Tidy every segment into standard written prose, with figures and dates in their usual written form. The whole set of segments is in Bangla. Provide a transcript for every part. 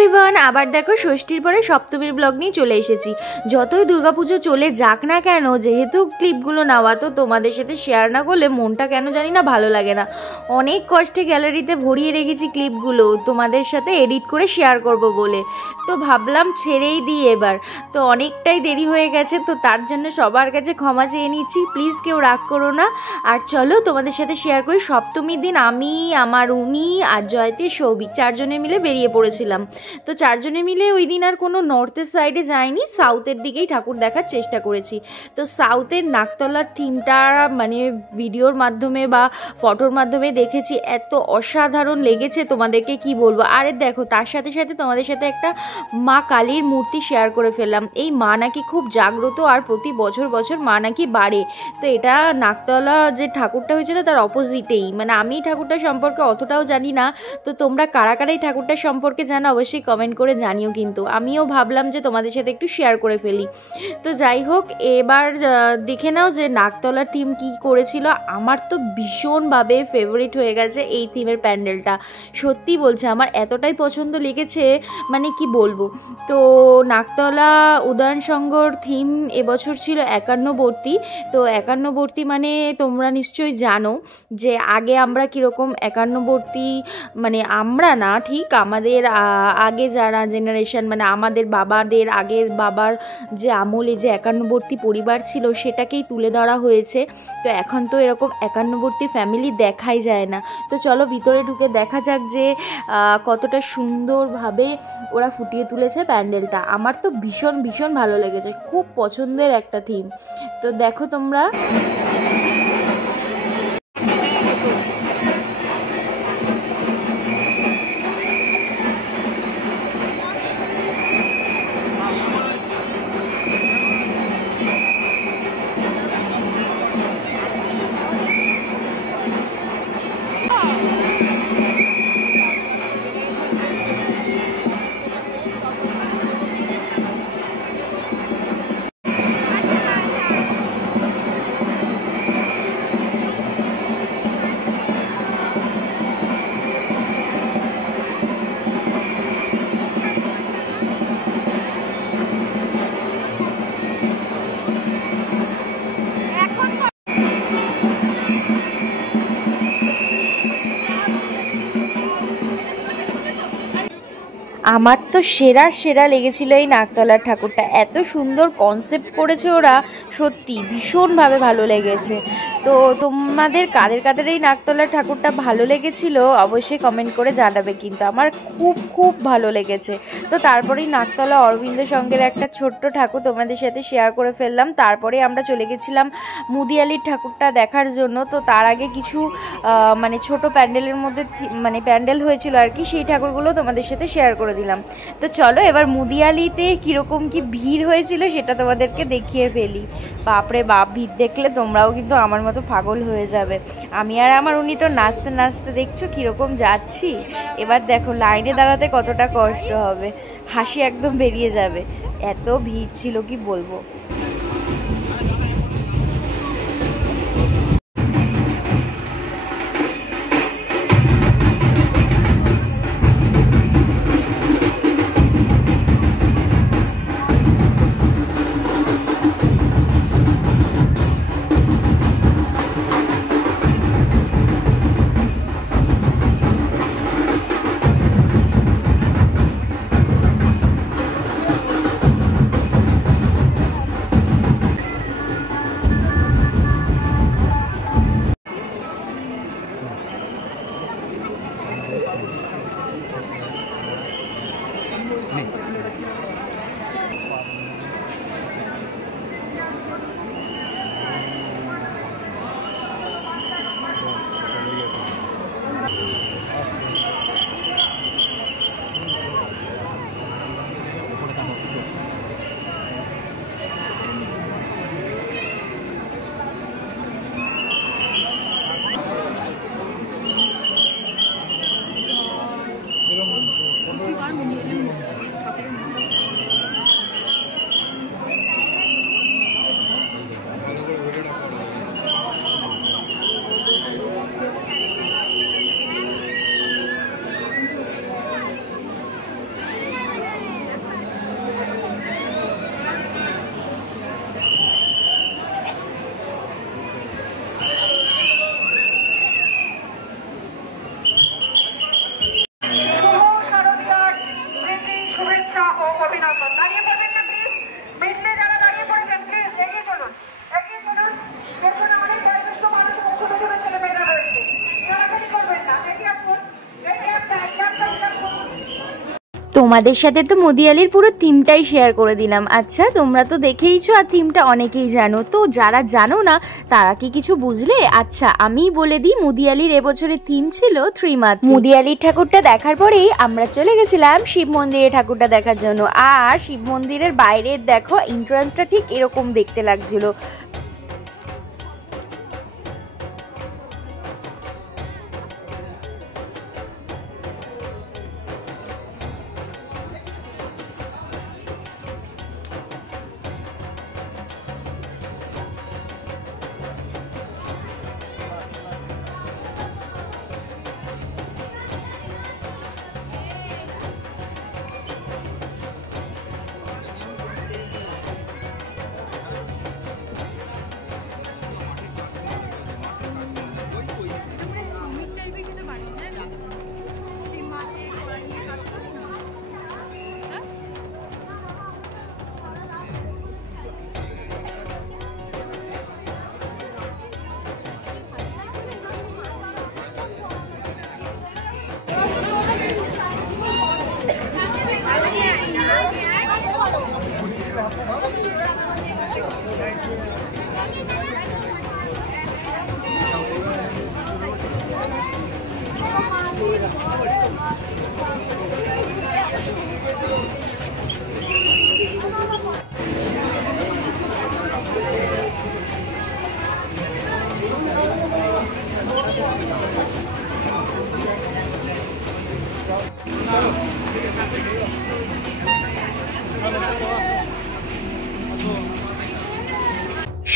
এভরিওয়ান, আবার দেখো ষষ্ঠীর পরে সপ্তমীর ব্লগ নিয়ে চলে এসেছি। যতই দুর্গাপুজো চলে যাক না কেন, যেহেতু ক্লিপগুলো নেওয়া, তো তোমাদের সাথে শেয়ার না করলে মনটা কেন জানি না ভালো লাগে না। অনেক কষ্টে গ্যালারিতে ভরিয়ে রেখেছি ক্লিপগুলো তোমাদের সাথে এডিট করে শেয়ার করব বলে, তো ভাবলাম ছেড়েই দিই এবার। তো অনেকটাই দেরি হয়ে গেছে, তো তার জন্য সবার কাছে ক্ষমা চেয়ে নিচ্ছি, প্লিজ কেউ রাগ করো না। আর চলো তোমাদের সাথে শেয়ার করি। সপ্তমীর দিন আমি, আমার উনি আর জয়তী, সৌভিক চারজনে মিলে বেরিয়ে পড়েছিলাম। তো চারজনে মিলে ওই দিন আর কোনো নর্থের সাইডে যাইনি, সাউথের দিকেই ঠাকুর দেখার চেষ্টা করেছি। তো সাউথের নাকতলার থিমটা মানে ভিডিওর মাধ্যমে বা ফটোর মাধ্যমে দেখেছি, এত অসাধারণ লেগেছে তোমাদেরকে কি বলবো। আরে দেখো, তার সাথে সাথে তোমাদের সাথে একটা মা কালীর মূর্তি শেয়ার করে ফেললাম। এই মা নাকি খুব জাগ্রত আর প্রতি বছর বছর মা নাকি বাড়ে। তো এটা নাকতলা যে ঠাকুরটা হয়েছিল তার অপোজিটেই, মানে আমি ঠাকুরটা সম্পর্কে অতটাও জানি না। তো তোমরা কারা কারা এই ঠাকুরটা সম্পর্কে জানো অবশ্যই কমেন্ট করে জানিও, কিন্তু আমিও ভাবলাম যে তোমাদের সাথে একটু শেয়ার করে ফেলি। তো যাই হোক, এবার দেখে নাও যে নাকতলার থিম কি করেছিল। আমার তো ভীষণভাবে ফেভারিট হয়ে গেছে এই থিমের প্যান্ডেলটা, সত্যি বলছে আমার এতটাই পছন্দ লেগেছে, মানে কি বলবো। তো নাকতলা উদয়ন সংঘর থিম এবছর ছিল একান্নবর্তী। তো একান্নবর্তী মানে তোমরা নিশ্চয়ই জানো যে আগে আমরা কীরকম একান্নবর্তী, মানে আমরা না ঠিক, আমাদের আগে যারা জেনারেশন, মানে আমাদের বাবাদের আগের বাবার যে আমলে যে একান্নবর্তী পরিবার ছিল সেটাকেই তুলে ধরা হয়েছে। তো এখন তো এরকম একান্নবর্তী ফ্যামিলি দেখাই যায় না। তো চলো ভিতরে ঢুকে দেখা যাক যে কতটা সুন্দরভাবে ওরা ফুটিয়ে তুলেছে প্যান্ডেলটা। আমার তো ভীষণ ভীষণ ভালো লেগেছে, খুব পছন্দের একটা থিম। তো দেখো তোমরা। আমার তো সেরা সেরা লেগেছিল এই নাকতলার ঠাকুরটা, এত সুন্দর কনসেপ্ট করেছে ওরা, সত্যি ভীষণভাবে ভালো লেগেছে। তো তোমাদের কাদের কাদের এই নাকতলার ঠাকুরটা ভালো লেগেছিল অবশ্যই কমেন্ট করে জানাবে, কিন্তু আমার খুব খুব ভালো লেগেছে। তো তারপরেই নাকতলা অরবিন্দ সংঘের একটা ছোট্ট ঠাকুর তোমাদের সাথে শেয়ার করে ফেললাম। তারপরে আমরা চলে গেছিলাম মুদিয়ালির ঠাকুরটা দেখার জন্য। তো তার আগে কিছু মানে ছোট প্যান্ডেলের মধ্যে মানে প্যান্ডেল হয়েছিল আর কি, সেই ঠাকুরগুলো তোমাদের সাথে শেয়ার করে দিলাম। তো চলো এবার মুদিয়ালিতে কীরকম কি ভিড় হয়েছিল সেটা তোমাদেরকে দেখিয়ে ফেলি। বাপরে বাপ, ভিড় দেখলে তোমরাও কিন্তু আমার মতো পাগল হয়ে যাবে। আমি আর আমার উনি তো নাচতে নাচতে দেখছো কীরকম যাচ্ছি। এবার দেখো লাইনে দাঁড়াতে কতটা কষ্ট হবে, হাসি একদম বেরিয়ে যাবে, এত ভিড় ছিল কি বলবো। তোমাদের সাথে তো মুদিয়ালির পুরো থিমটাই শেয়ার করে দিলাম। আচ্ছা তোমরা তো দেখেইছো আর থিমটা অনেকেই জানো, তো যারা জানো না তারা কি কিছু বুঝলে? আচ্ছা আমি বলে দিই, মুদিয়ালির এবছরের থিম ছিল 3 মাথা। মুদিয়ালির ঠাকুরটা দেখার পরেই আমরা চলে গেছিলাম শিব মন্দিরের ঠাকুরটা দেখার জন্য। আর শিব মন্দিরের বাইরের দেখো এন্ট্রান্সটা ঠিক এরকম দেখতে লাগছিল।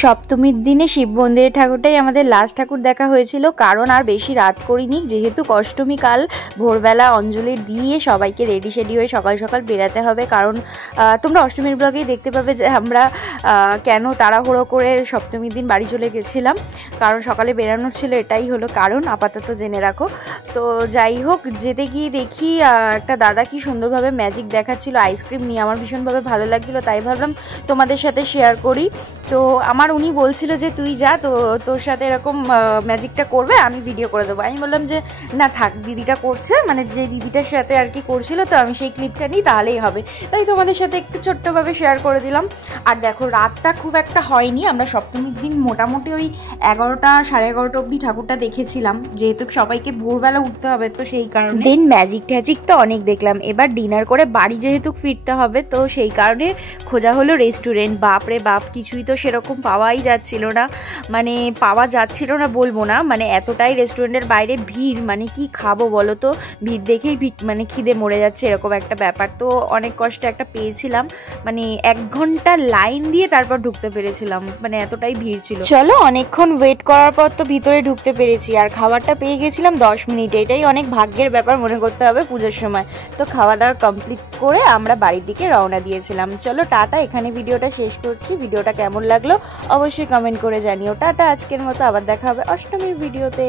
সপ্তমীর দিনে শিব মন্দিরের ঠাকুরটাই আমাদের লাস্ট ঠাকুর দেখা হয়েছিল, কারণ আর বেশি রাত করিনি, যেহেতু অষ্টমী কাল ভোরবেলা অঞ্জলি দিয়ে সবাইকে রেডি শেডি হয়ে সকাল সকাল বেরাতে হবে। কারণ তোমরা অষ্টমীর ব্লগেই দেখতে পাবে যে আমরা কেন তাড়াহুড়ো করে সপ্তমীর দিন বাড়ি চলে গেছিলাম, কারণ সকালে বেরানোর ছিল, এটাই হলো কারণ, আপাতত জেনে রাখো। তো যাই হোক, যেতে গিয়ে দেখি একটা দাদা কি সুন্দরভাবে ম্যাজিক দেখাচ্ছিল আইসক্রিম নিয়ে, আমার ভীষণভাবে ভালো লাগছিলো, তাই ভাবলাম তোমাদের সাথে শেয়ার করি। তো আমার উনি বলছিল যে তুই যা, তো তোর সাথে এরকম ম্যাজিকটা করবে, আমি ভিডিও করে দেবো। আমি বললাম যে না থাক, দিদিটা করছে, মানে যে দিদিটার সাথে আর কি করছিল, তো আমি সেই ক্লিপটা নিই তাহলেই হবে, তাই তোমাদের সাথে একটু ছোট্টভাবে শেয়ার করে দিলাম। আর দেখো রাতটা খুব একটা হয়নি, আমরা সপ্তমীর দিন মোটামুটি ওই 11টা সাড়ে 11টা অবধি ঠাকুরটা দেখেছিলাম, যেহেতু সবাইকে ভোরবেলা উঠতে হবে তো সেই কারণে। দেন ম্যাজিক ট্যাজিক তো অনেক দেখলাম, এবার ডিনার করে বাড়ি যেহেতু ফিরতে হবে তো সেই কারণে খোঁজা হলো রেস্টুরেন্ট। বাপরে বাপ, কিছুই তো সেরকম পাওয়াই যাচ্ছিল না, মানে পাওয়া যাচ্ছিল না বলবো না, মানে এতটাই রেস্টুরেন্টের বাইরে ভিড়, মানে কি খাবো বলো তো, ভিড় দেখেই মানে খিদে মরে যাচ্ছে এরকম একটা ব্যাপার। তো অনেক কষ্টে একটা পেয়েছিলাম, মানে 1 ঘন্টা লাইন দিয়ে তারপর ঢুকতে পেরেছিলাম, মানে এতটাই ভিড় ছিল। চলো অনেকক্ষণ ওয়েট করার পর তো ভিতরে ঢুকতে পেরেছি, আর খাবারটা পেয়ে গেছিলাম 10 মিনিটে, এটাই অনেক ভাগ্যের ব্যাপার মনে করতে হবে পুজোর সময়। তো খাওয়া দাওয়া কমপ্লিট করে আমরা বাড়ির দিকে রওনা দিয়েছিলাম। চলো টাটা, এখানে ভিডিওটা শেষ করছি। ভিডিওটা কেমন লাগলো অবশ্যই কমেন্ট করে জানিও। টাটা, আজকের মতো আবার দেখা হবে অষ্টমীর ভিডিওতে।